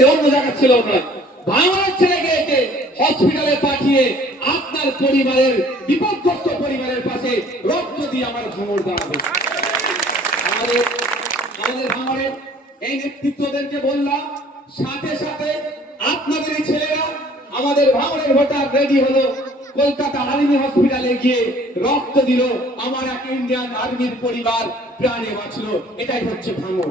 রক্ত কলকাতা আর্মি হসপিটালে গিয়ে রক্ত দিল, আমার এক ইন্ডিয়ান আর্মির পরিবার প্রাণে বাঁচলো, এটাই হচ্ছে ভাঙর।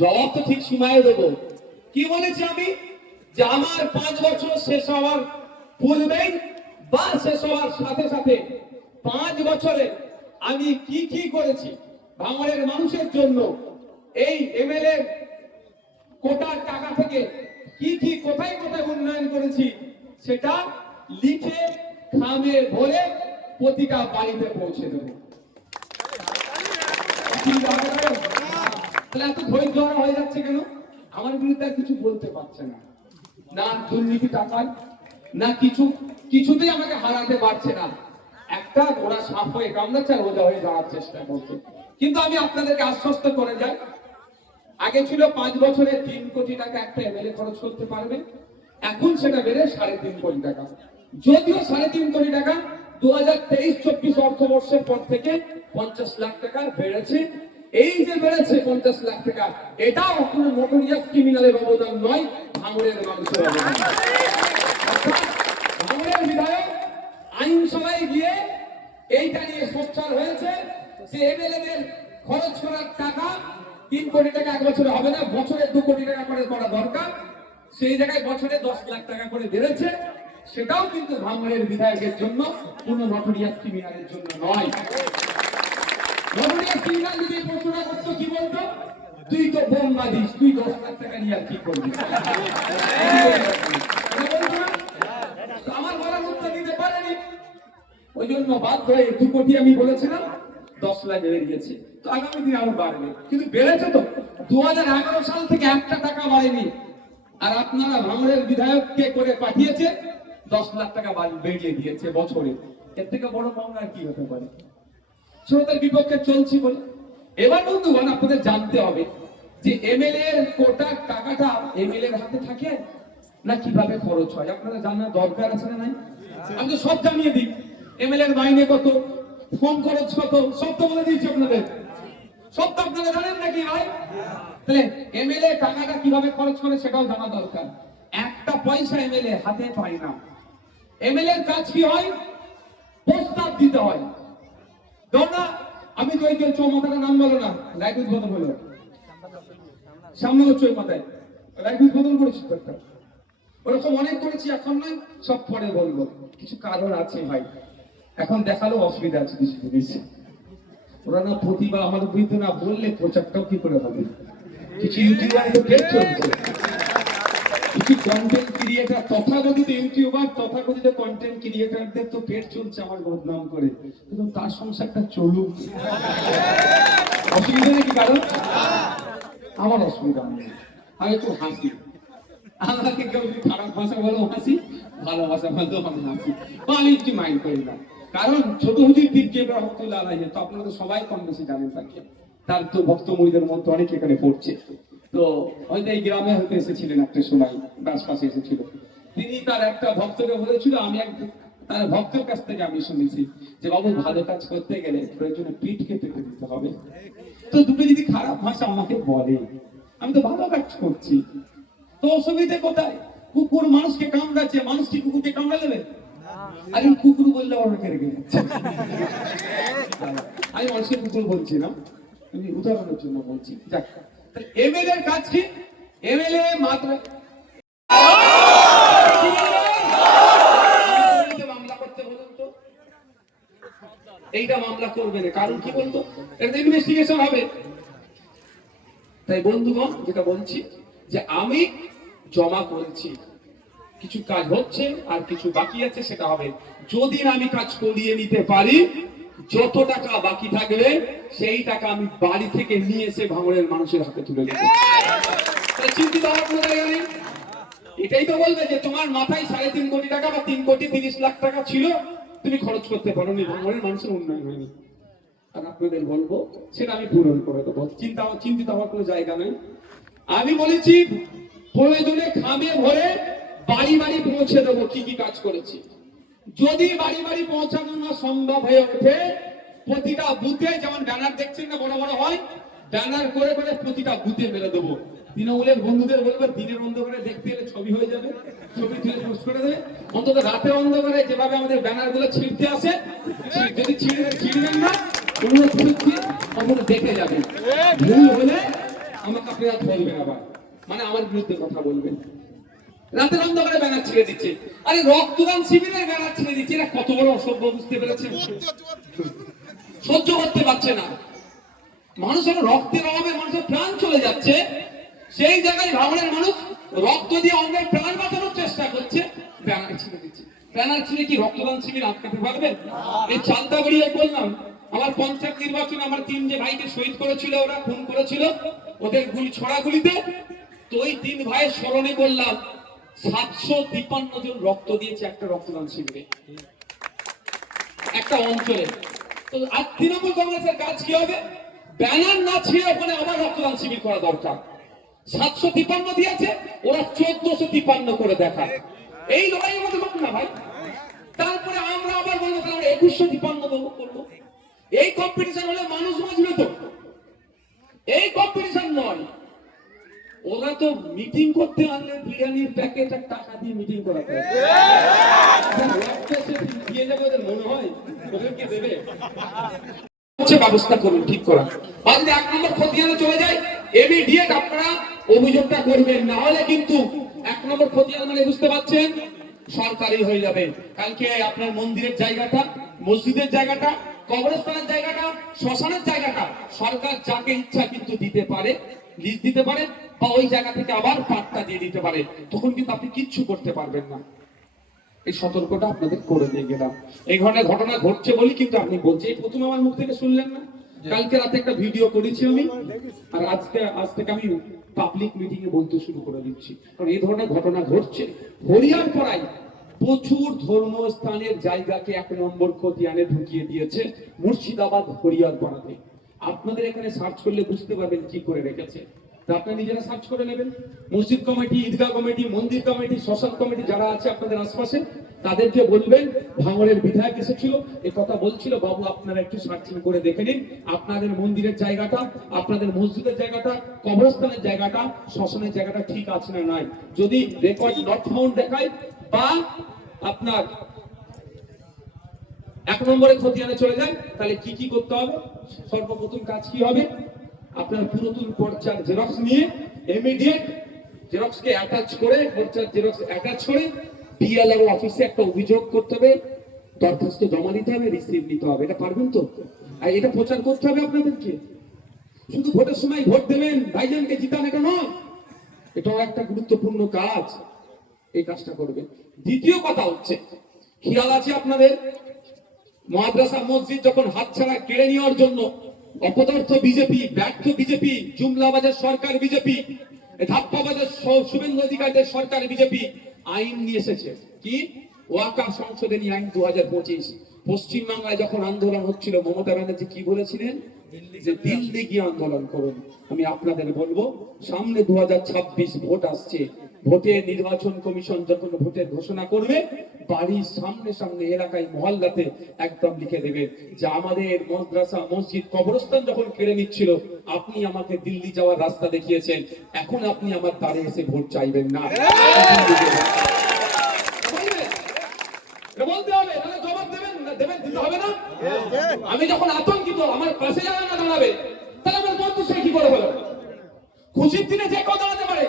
জবাব তো ঠিক সময়ে দেবো কি বলেছি আমি যে আমার পাঁচ বছর শেষ হওয়ার পূর্বেই বা শেষ হওয়ার সাথে সাথে পাঁচ বছরে আমি কি কি করেছি ভাঙড়ের মানুষের জন্য, এই এমএলএ কোটার টাকা থেকে কি কি কোথায় কোথায় উন্নয়ন করেছি সেটা লিখে, খামে ভরে প্রতিটা বাড়িতে পৌঁছে দেবো? তাহলে এত হয়ে যাচ্ছে কেন? আমার বিরুদ্ধে কিছু বলতে পারছে না। না দুর্নীতি টাকায়, না কিছু, কিছুতেই আমাকে হারাতে পারছে না। একটা সাপ হয়ে কামড়াচ্ছে আর ওজা হয়ে যাওয়ার চেষ্টা করছে কিন্তু আমি আপনাদেরকে আশ্বস্ত করে যাই, আগে ছিল পাঁচ বছরে তিন কোটি টাকা একটা এমএলএ খরচ করতে পারবে, এখন সেটা বেড়ে সাড়ে তিন কোটি টাকা। যদিও সাড়ে তিন কোটি টাকা দু হাজার তেইশ, চব্বিশ অর্থবর্ষের পর থেকে পঞ্চাশ লাখ টাকা বেড়েছে এই যে বেড়েছে পঞ্চাশ লাখ টাকা, এটাও কোনো নোটোরিয়াস ক্রিমিনালের অবদান নয়, ভাঙড়ের মানুষের অবদান। ভাঙড়ের বিধায়ক আইনসভায় গিয়ে এইটা নিয়ে সোচ্চার হয়েছে যে এমএলএদের খরচ করার টাকা তিন কোটি টাকা এক বছরে হবে না, বছরে দু কোটি টাকা করে করা দরকার। সেই জায়গায় বছরে দশ লাখ টাকা করে বেড়েছে। সেটাও কিন্তু ভাঙড়ের বিধায়কের জন্য কোন নটোরিয়াস ক্রিমিনালের জন্য নয়। নটোরিয়াস ক্রিমিনাল যদি এই প্রশ্নটা করতো কি বলতো? তুই তো বোম বাঁধিস তুই দশ লাখ টাকা নিয়ে আর কি করবি? আমার বলার উত্তর দিতে পারেনি। ওই জন্য বাধ্য হয়ে দু কোটি আমি বলেছিলাম দশ লাখ বেরিয়েছে। তো আগামী দিন আরও বাড়বে। কিন্তু বেড়েছে তো। দু হাজার এগারো সাল থেকে একটা টাকা বাড়েনি। আর আপনারা ভাঙড়ের বিধায়ককে করে পাঠিয়েছে দশ লাখ টাকা বাড়ি- বেরিয়ে দিয়েছে বছরে। এর থেকে বড় পাওনা কি হতে পারে? শ্রোতার বিপক্ষে চলছি বলে। এবার বন্ধুগণ, আপনাদের জানতে হবে যে এমএলএ এর কোটা টাকাটা এমএলএ এর হাতে থাকে না কীভাবে খরচ হয়? আপনারা জানার দরকার আছে না নাই? আমি তো সব জানিয়ে দিই। এমএলএ এর মাইনে কত, ফোন খরচ কত, সব তো বলে দিয়েছি আপনাদের। সব তো আপনারা জানেন নাকি ভাই? তাহলে এমএলএ টাকাটা কীভাবে খরচ করে সেটাও জানা দরকার। একটা পয়সা এমএলএ হাতে পায় না। এমএলএ এর কাজ কি হয়? প্রস্তাব দিতে হয়। আমি চৌমাথাটার নাম বলো না লাইট উদ্বোধন হলো সামনে চৌমাথায় লাইট উদ্বোধন করেছি একটা। ওরকম অনেক করেছি, এখন নয়, সব পরে বলব। কিছু কারণ আছে ভাই। এখন দেখালেও অসুবিধা আছে কিছু জিনিস। ওরা না প্রতিভা আমার বিরুদ্ধে না বললে প্রচারটাও কি করে হবে? কিছু ইউটিউবার চলছে। কিছু কন্টেন্ট ক্রিয়েটার তথাকথিত ইউটিউবার তথাকথিত কন্টেন্ট ক্রিয়েটারদের তো পেট চলছে আমার বদনাম করে। কিন্তু তার সংসারটা চলুক। অসুবিধা নাকি কারণ? আমার অসুবিধা নেই। আমি একটু হাসি। আমাকে কেউ খারাপ ভাষা বলো হাসি, ভালো ভাষা বলো আমি হাসি। বা আমি একটু মাইন্ড করি না কারণ ছোট হুজুর কে রহমতুল্লাহ আলাইহি, তো আপনারা তো সবাই কম বেশি জানেন তাকে। তার তো ভক্ত মুড়িদের মধ্যে অনেক এখানে পড়ছে। তো হয়তো এই গ্রামে হয়তো এসেছিলেন একটা সময় আশপাশে এসেছিল। তিনি তার একটা ভক্তকে বলেছিল আমি এক তার ভক্তের কাছ থেকে আমি শুনেছি যে বাবু ভালো কাজ করতে গেলে প্রয়োজনে পিঠকে পেতে দিতে হবে। তো দুটো যদি খারাপ ভাষা আমাকে বলে আমি তো ভালো কাজ করছি। তো অসুবিধে কোথায়? কুকুর মানুষকে কামড়াচ্ছে মানুষ কি কুকুরকে কামড়া দেবে? আরে কুকুর বললে ওরা রেখে যাচ্ছে। আমি মানুষকে কুকুর বলছি না আমি উদাহরণের জন্য বলছি যাক। এমএলএ এর কাজ কি? এমএলএ মাত্র এইটা মামলা করবে না। কারণ কি বলতো? ইনভেস্টিগেশন হবে। তাই বন্ধুগণ, যেটা বলছি, যে আমি জমা করেছি। কিছু কাজ হচ্ছে আর কিছু বাকি আছে, সেটা হবে। যদি আমি কাজ করিয়ে নিতে পারি যত টাকা বাকি থাকবে, সেই টাকা আমি বাড়ি থেকে নিয়ে এসে ভাঙড়ের মানুষের হাতে তুলে চিন্তিত এটাই তো বলবে যে তোমার মাথায় সাড়ে তিন কোটি টাকা বা তিন কোটি তিরিশ লাখ টাকা ছিল, তুমি খরচ করতে পারো নি ভাঙড়ের মানুষের উন্নয়ন হয়নি। আর আপনাদের বলব, সেটা আমি পূরণ করে দেবো। চিন্তা চিন্তিত হওয়ার কোনো জায়গা নেই। আমি বলেছি, প্রয়োজনে খামে ভরে বাড়ি বাড়ি পৌঁছে দেবো। কি কি কাজ করেছি? যদি বাড়ি বাড়ি পৌঁছানো না সম্ভব হয়ে ওঠে, প্রতিটা বুথে যেমন ব্যানার দেখছেন না, বড় বড় হয়, ব্যানার করে করে প্রতিটা বুথে মেরে দেবো। তৃণমূলের বন্ধুদের বলবে, দিনের অন্ধকারে দেখতে এলে ছবি হয়ে যাবে, ছবি তুলে পোস্ট করে দেবে। অন্তত রাতের অন্ধকারে যেভাবে আমাদের ব্যানারগুলো ছিঁড়তে আসে যদি ছিঁড়ে ছিঁড়বেন না অনুরোধ করছি অন্তত দেখে যাবেন। ভুল হলে আমাকে আপনারা ধরবেন আবার। মানে আমার বিরুদ্ধে কথা বলবেন। রাতের অন্ধকারে ব্যানার ছেড়ে দিচ্ছে। আরে রক্তদান শিবিরের ব্যানার ছেড়ে দিচ্ছে। এরা কত বড় অসভ্য বুঝতে পেরেছেন? সহ্য করতে পারছে না। মানুষের রক্তের অভাবে মানুষের প্রাণ চলে যাচ্ছে। সেই জায়গায় ভাঙনের মানুষ রক্ত দিয়ে অন্যের প্রাণ বাঁচানোর চেষ্টা করছে। ব্যানার ছিঁড়ে দিচ্ছে। ব্যানার ছিঁড়ে কি রক্তদান শিবির আটকাতে পারবে? এই চালতা বেরিয়ে বললাম, আমার পঞ্চায়েত নির্বাচনে আমার তিন যে ভাইকে শহীদ করেছিল, ওরা খুন করেছিল, ওদের গুলি ছড়া গুলিতে তো ওই তিন ভাইয়ের স্মরণে করলাম সাতশো তিপ্পান্ন জন রক্ত দিয়েছে একটা রক্তদান শিবিরে। একটা অঞ্চলে। তো আর তৃণমূল কংগ্রেসের কাজ কি হবে? ব্যানার না ছিঁড়ে ওখানে আবার রক্তদান শিবির করা দরকার। সাতশো তিপ্পান্ন দিয়েছে, ওরা চোদ্দশো তিপ্পান্ন করে দেখায়। এই লড়াই আমাদের না ভাই। তারপরে আমরা আবার বলব একুশশো তিপ্পান্ন দেবো করব এই কম্পিটিশন হলে মানুষ বাঁচবে তো এই কম্পিটিশন নয় ওরা তো মিটিং করতে আনলে বিরিয়ানির প্যাকেট আর টাকা দিয়ে মিটিং করাতে দিয়ে মনে হয় দেবে? ব্যবস্থা করুন, ঠিক করা। যদি এক নম্বর খতিয়ানে চলে যায় ইমিডিয়েট আপনারা অভিযোগটা করবেন, না হলে কিন্তু এক নম্বর খতিয়ান মানে বুঝতে পারছেন, সরকারি হয়ে যাবে। কালকে আপনার মন্দিরের জায়গাটা, মসজিদের জায়গাটা, কবরস্থানের জায়গাটা, শ্মশানের জায়গাটা, সরকার যাকে ইচ্ছা কিন্তু দিতে পারে লিজ দিতে পারে বা ওই জায়গা থেকে আবার পাট্টা দিয়ে দিতে পারে তখন কিন্তু আপনি কিচ্ছু করতে পারবেন না। এই সতর্কটা আপনাদের করে দিয়ে গেলাম। এই ধরনের ঘটনা ঘটছে বলি কিন্তু আপনি বলছেন এই প্রথম আমার মুখ থেকে শুনলেন না। কালকে রাতে একটা ভিডিও করেছি আমি আর আজকে আজ থেকে আমি পাবলিক মিটিং এ বলতে শুরু করে দিচ্ছি। কারণ এই ধরনের ঘটনা ঘটছে। হরিয়ার পড়াই প্রচুর ধর্মস্থানের জায়গাকে এক নম্বর খতিয়ানে ঢুকিয়ে দিয়েছে মুর্শিদাবাদ হরিয়ার পাড়াতে আপনাদের এখানে সার্চ করলে বুঝতে পারবেন কি করে রেখেছে। আপনারা নিজেরা সার্চ করে নেবেন। মসজিদ কমিটি, ঈদগাহ কমিটি, মন্দির কমিটি, শ্মশান কমিটি যারা আছে আপনাদের আশপাশে, তাদেরকে বলবেন, ভাঙড়ের বিধায়ক এসেছিল, এ কথা বলছিল, বাবু আপনারা একটু সার্চিং করে দেখে নিন। আপনাদের মন্দিরের জায়গাটা, আপনাদের মসজিদের জায়গাটা, কবরস্থানের জায়গাটা, শ্মশানের জায়গাটা ঠিক আছে না নাই? যদি রেকর্ড নট ফাউন্ড দেখায়, বা আপনার এক নম্বরে খতিয়ানে চলে যায় তাহলে কি কি করতে হবে? সর্বপ্রথম কাজ কি হবে? আপনার পুরাতন পর্চার জেরক্স নিয়ে ইমিডিয়েট জেরক্সকে অ্যাটাচ করে, পর্চার জেরক্স অ্যাটাচ করে বিএলআর অফিসে একটা অভিযোগ করতে হবে। দরখাস্ত জমা দিতে হবে রিসিভ নিতে হবে। এটা পারবেন তো? আর এটা প্রচার করতে হবে আপনাদেরকে। শুধু ভোটের সময় ভোট দেবেন, ভাইজানকে জিতান এটা নয়। এটাও একটা গুরুত্বপূর্ণ কাজ। এই কাজটা করবে দ্বিতীয় কথা হচ্ছে, খেয়াল আছে আপনাদের? মাদ্রাসা মসজিদ যখন হাতছাড়া কেড়ে নেওয়ার জন্য অপদার্থ বিজেপি ব্যর্থ বিজেপি জুমলাবাজের সরকার বিজেপি ধাপ্পাবাজের শুভেন্দু অধিকারীদের সরকার বিজেপি আইন নিয়ে এসেছে। কি? ওয়াকা সংশোধনী আইন দু হাজার পঁচিশ। পশ্চিমবাংলায় যখন আন্দোলন হচ্ছিল মমতা ব্যানার্জি কি বলেছিলেন? যে দিল্লি গিয়ে আন্দোলন করুন। আমি আপনাদের বলব সামনে দু হাজার ছাব্বিশ ভোট আসছে। ভোটে নির্বাচন কমিশন যখন ভোটের ঘোষণা করবে, বাড়ির সামনে সামনে এলাকায় মহল্লাতে একদম লিখে দেবে যে আমাদের মাদ্রাসা, মসজিদ, কবরস্থান যখন কেড়ে নিচ্ছিল, আপনি আমাকে দিল্লি যাওয়ার রাস্তা দেখিয়েছেন, এখন আপনি আমার দ্বারে এসে ভোট চাইবেন না। আমি যখন আতঙ্কিত, আমার পাশে যাবে না দাঁড়াবে, তাহলে আমার বন্ধু সে কি করে হলো? খুশির দিনে যে কেউ দাঁড়াতে পারে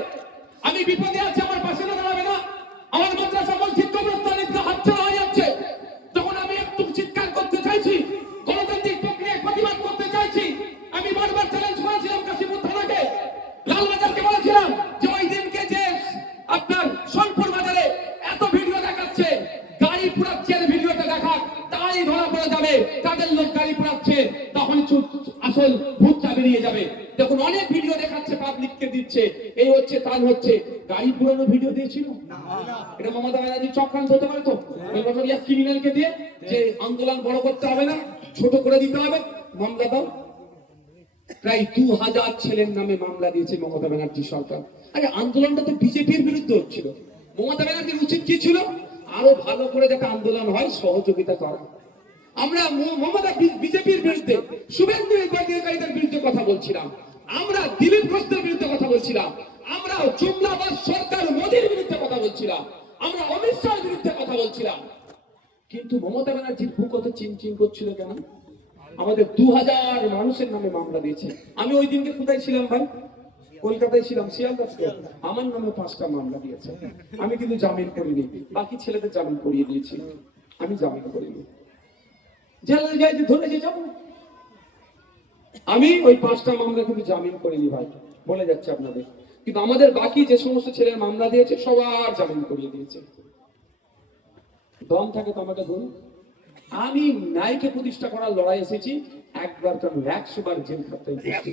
আমি বিপদে আছি, আমার পাশে না দাঁড়াবে না। আমার মাত্রা সকল হাতছাড়া হয়ে যাচ্ছে। যখন আমি একটু চিৎকার করতে চাইছি, গণতান্ত্রিক প্রক্রিয়ায় প্রতিবাদ করতে চাইছি, আমি বারবার চ্যালেঞ্জ করেছিলাম কাশীপুর থানাকে। লালবাজারকে বলেছিলাম যে ওই দিনকে যে আপনার সোনপুর বাজারে এত ভিডিও দেখাচ্ছে, গাড়ি পুরাচ্ছে ভিডিওটা দেখাক, তাই ধরা পড়ে যাবে, তাদের লোক গাড়ি পুরাচ্ছে তখন আসল ভূতটা বেরিয়ে যাবে। দেখুন, অনেক ভিডিও আন্দোলন হচ্ছে গাড়ি পুরানো ভিডিও দিয়েছিল? এটা মমতা ব্যানার্জি চক্রান্ত হতে পারে তো? নটোরিয়াস ক্রিমিনালকে দিয়ে যে আন্দোলন বড় করতে হবে না ছোট করে দিতে হবে। মামলা দাও। প্রায় দু হাজার ছেলের নামে মামলা দিয়েছে মমতা ব্যানার্জি সরকার। আরে আন্দোলনটা তো বিজেপির বিরুদ্ধে হচ্ছিল। মমতা ব্যানার্জির উচিত কি ছিল? আরও ভালো করে যাতে আন্দোলন হয় সহযোগিতা করা। আমরা মমতা বিজেপির বিরুদ্ধে শুভেন্দু অধিকারীদের বিরুদ্ধে কথা বলছিলাম। আমরা দিলীপ ঘোষের বিরুদ্ধে কথা বলছিলাম। আমরা জুমলাবাদ সরকার মোদীর বিরুদ্ধে কথা বলছিলাম। আমরা অমিত শাহের বিরুদ্ধে কথা বলছিলাম। কিন্তু মমতা ব্যানার্জির বুক কত চিনচিন করছিল কেন? আমাদের দু হাজার মানুষের নামে মামলা দিয়েছে। আমি ওই দিনকে কোথায় ছিলাম ভাই? কলকাতায় ছিলাম শিয়ালদাসকে আমার নামে পাঁচটা মামলা দিয়েছে। আমি কিন্তু জামিন করিনি। বাকি ছেলেদের জামিন করিয়ে দিয়েছি। আমি জামিন করিনি। জেলে যাই ধরে যে যাব। আমি ওই পাঁচটা মামলা কিন্তু জামিন করিনি ভাই, বলে যাচ্ছে আপনাদের। কিন্তু আমাদের বাকি যে সমস্ত ছেলের মামলা দিয়েছে, সবার জামিন করিয়ে দিয়েছে। দম থাকে তো আমাকে ধরুন। আমি নাইকে প্রতিষ্ঠা করার লড়াই এসেছি, একবার তো একশো বার জেল আছি।